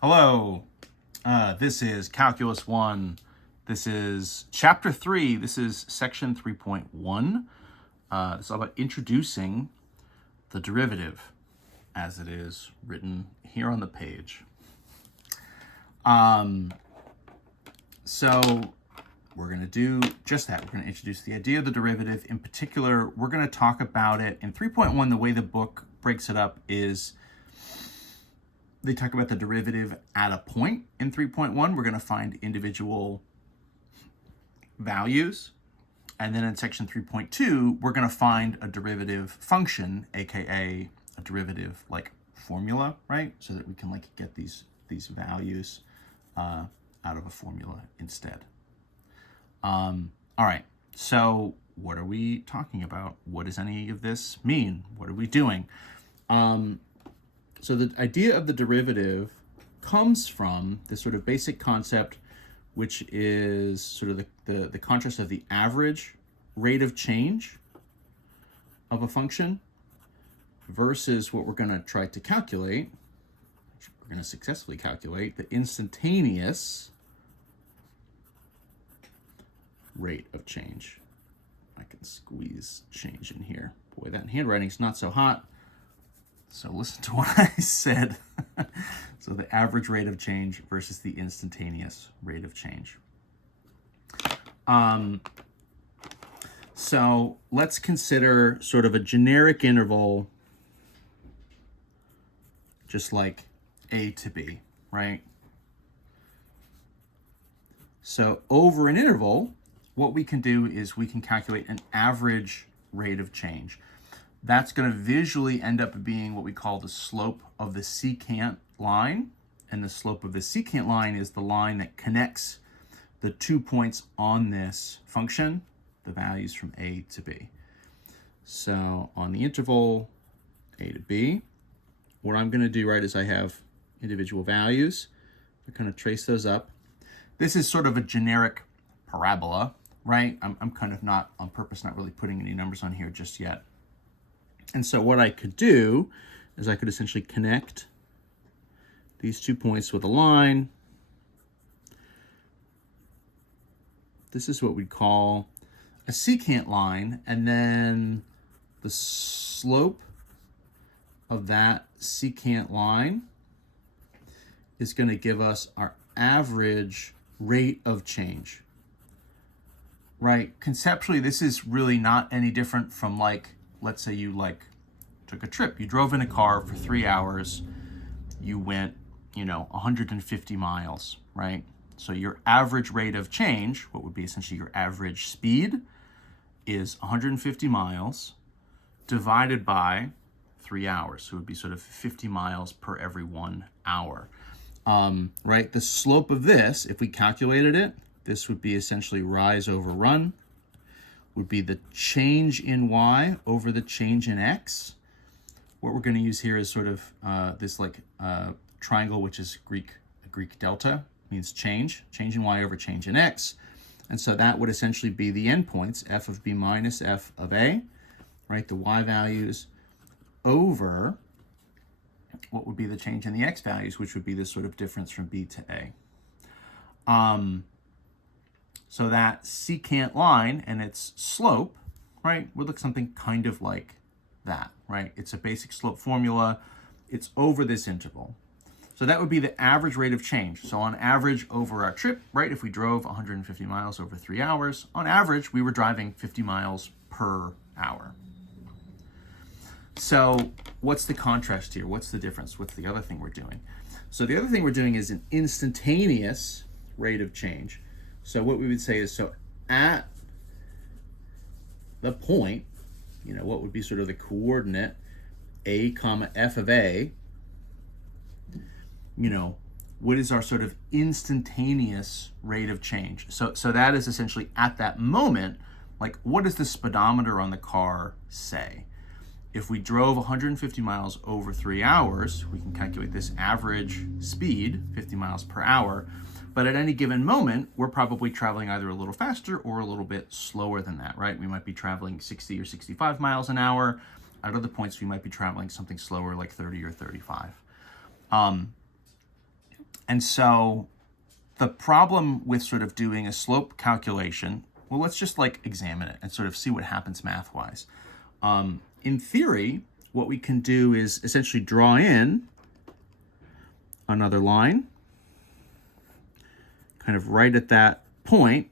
Hello, this is Calculus 1. This is Chapter 3. This is Section 3.1. This is all about introducing the derivative as it is written here on the page. So we're going to do just that. We're going to introduce the idea of the derivative. In particular, we're going to talk about it in 3.1. The way the book breaks it up is they talk about the derivative at a point. In 3.1, we're going to find individual values. And then in section 3.2, we're going to find a derivative function, aka a derivative like formula, right? So that we can like get these values out of a formula instead. All right, so what are we talking about? What does any of this mean? What are we doing? So the idea of the derivative comes from this sort of basic concept, which is sort of the contrast of the average rate of change of a function versus what we're going to try to calculate, which we're going to successfully calculate, the instantaneous rate of change. I can squeeze change in here. Boy, that handwriting's not so hot. So listen to what I said. So the average rate of change versus the instantaneous rate of change. So let's consider sort of a generic interval, just like A to B, right? So over an interval, what we can do is we can calculate an average rate of change. That's going to visually end up being what we call the slope of the secant line. And the slope of the secant line is the line that connects the 2 points on this function, the values from A to B. So on the interval A to B, what I'm going to do, right, is I have individual values. I'm going to trace those up. This is sort of a generic parabola, right? I'm kind of not, on purpose, not really putting any numbers on here just yet. And so what I could do is I could essentially connect these 2 points with a line. This is what we'd call a secant line, and then the slope of that secant line is going to give us our average rate of change. Right? Conceptually, this is really not any different from, like, let's say you took a trip. You drove in a car for 3 hours. You went, 150 miles, right? So your average rate of change, what would be essentially your average speed, is 150 miles divided by 3 hours. So it would be sort of 50 miles per every 1 hour, right? The slope of this, if we calculated it, this would be essentially rise over run, would be the change in y over the change in x. What we're going to use here is sort of this triangle, which is Greek delta, means change in y over change in x. And so that would essentially be the endpoints, f of b minus f of a, right? The y values over what would be the change in the x values, which would be this sort of difference from b to a. So that secant line and its slope, right, would look something kind of like that, right? It's a basic slope formula. It's over this interval. So that would be the average rate of change. So on average over our trip, right, if we drove 150 miles over 3 hours, on average, we were driving 50 miles per hour. So what's the contrast here? What's the difference? What's the other thing we're doing? So the other thing we're doing is an instantaneous rate of change. So what we would say is, so at the point, what would be sort of the coordinate a comma f of a, what is our sort of instantaneous rate of change? So that is essentially at that moment, like, what does the speedometer on the car say? If we drove 150 miles over 3 hours, we can calculate this average speed, 50 miles per hour. But at any given moment, we're probably traveling either a little faster or a little bit slower than that, right? We might be traveling 60 or 65 miles an hour. At other points, we might be traveling something slower, like 30 or 35. And so the problem with sort of doing a slope calculation, well, let's just like examine it and sort of see what happens math-wise. In theory, what we can do is essentially draw in another line, kind of right at that point.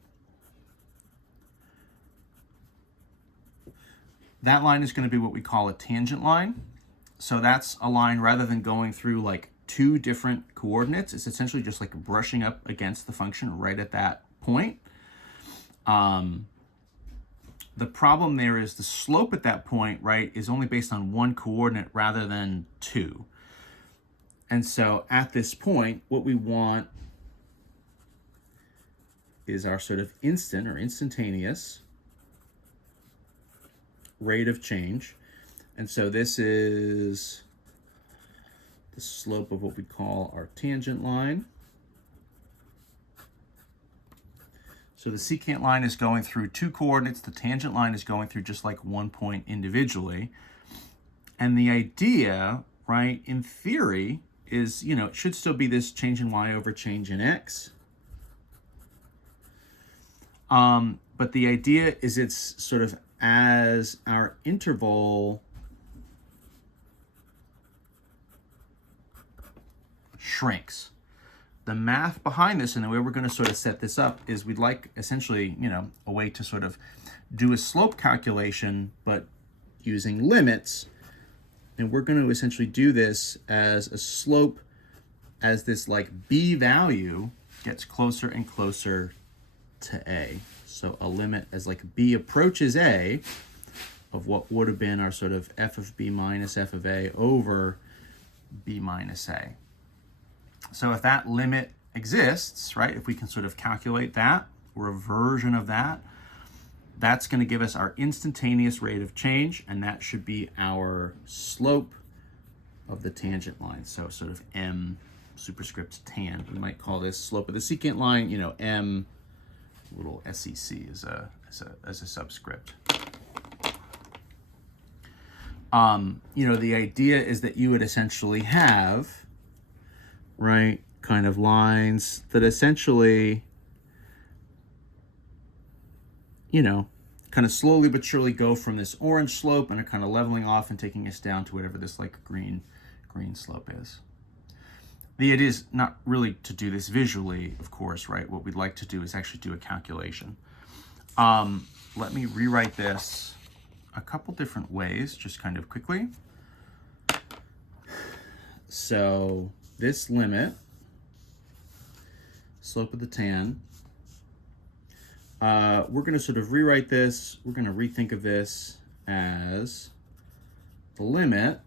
That line is going to be what we call a tangent line. So that's a line, rather than going through like two different coordinates, it's essentially just like brushing up against the function right at that point. The problem there is the slope at that point, right, is only based on one coordinate rather than two. And so at this point, what we want is our sort of instant or instantaneous rate of change. And so this is the slope of what we call our tangent line. So the secant line is going through two coordinates. The tangent line is going through just like one point individually. And the idea, right, in theory is, it should still be this change in y over change in x. But the idea is it's sort of as our interval shrinks. The math behind this and the way we're going to sort of set this up is we'd like essentially, a way to sort of do a slope calculation, but using limits. And we're going to essentially do this as a slope as this like b value gets closer and closer to a. So a limit as like b approaches a of what would have been our sort of f of b minus f of a over b minus a. So if that limit exists, right, if we can sort of calculate that, or a version of that, that's going to give us our instantaneous rate of change, and that should be our slope of the tangent line. So sort of m superscript tan. We might call this slope of the secant line, m little sec as a subscript. The idea is that you would essentially have, right, kind of lines that essentially, kind of slowly but surely go from this orange slope and are kind of leveling off and taking us down to whatever this like green slope is. The idea is not really to do this visually, of course, right? What we'd like to do is actually do a calculation. Let me rewrite this a couple different ways, just kind of quickly. So this limit, slope of the tan, we're going to sort of rewrite this. We're going to rethink of this as the limit.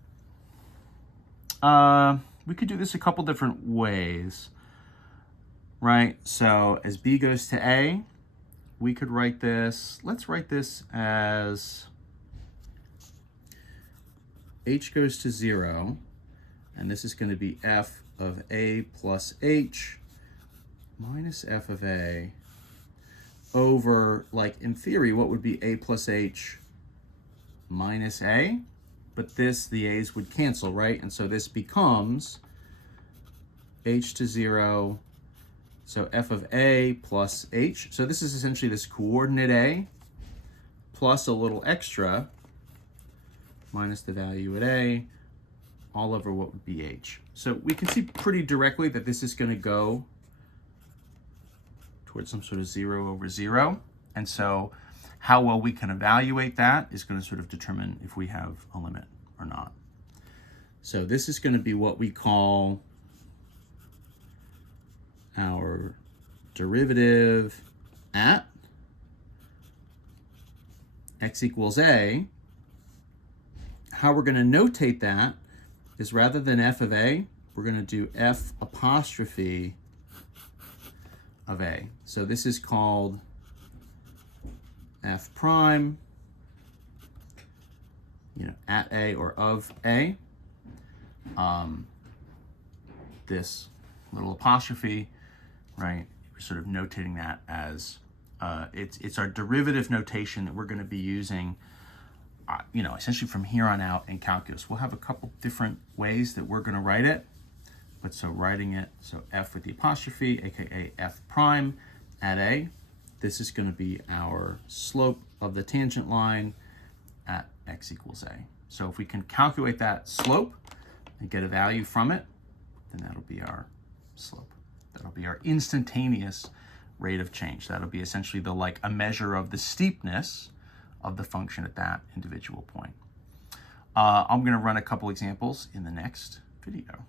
We could do this a couple different ways, right? So as b goes to a, we could write this, let's write this as h goes to 0, and this is going to be f of a plus h minus f of a over, like in theory, what would be a plus h minus a? But the a's would cancel, right? And so this becomes h to 0, so f of a plus h. So this is essentially this coordinate a plus a little extra minus the value at a all over what would be h. So we can see pretty directly that this is going to go towards some sort of 0 over 0. And so how well we can evaluate that is going to sort of determine if we have a limit or not. So this is going to be what we call our derivative at x equals a. How we're going to notate that is rather than f of a, we're going to do f apostrophe of a. So this is called f prime, at a or of a. This little apostrophe, right? We're sort of notating that as it's our derivative notation that we're going to be using, essentially from here on out in calculus. We'll have a couple different ways that we're going to write it, But so writing it, so f with the apostrophe, aka f prime at a, this is going to be our slope of the tangent line at x equals a. So if we can calculate that slope and get a value from it, then that'll be our slope. That'll be our instantaneous rate of change. That'll be essentially a measure of the steepness of the function at that individual point. I'm going to run a couple examples in the next video.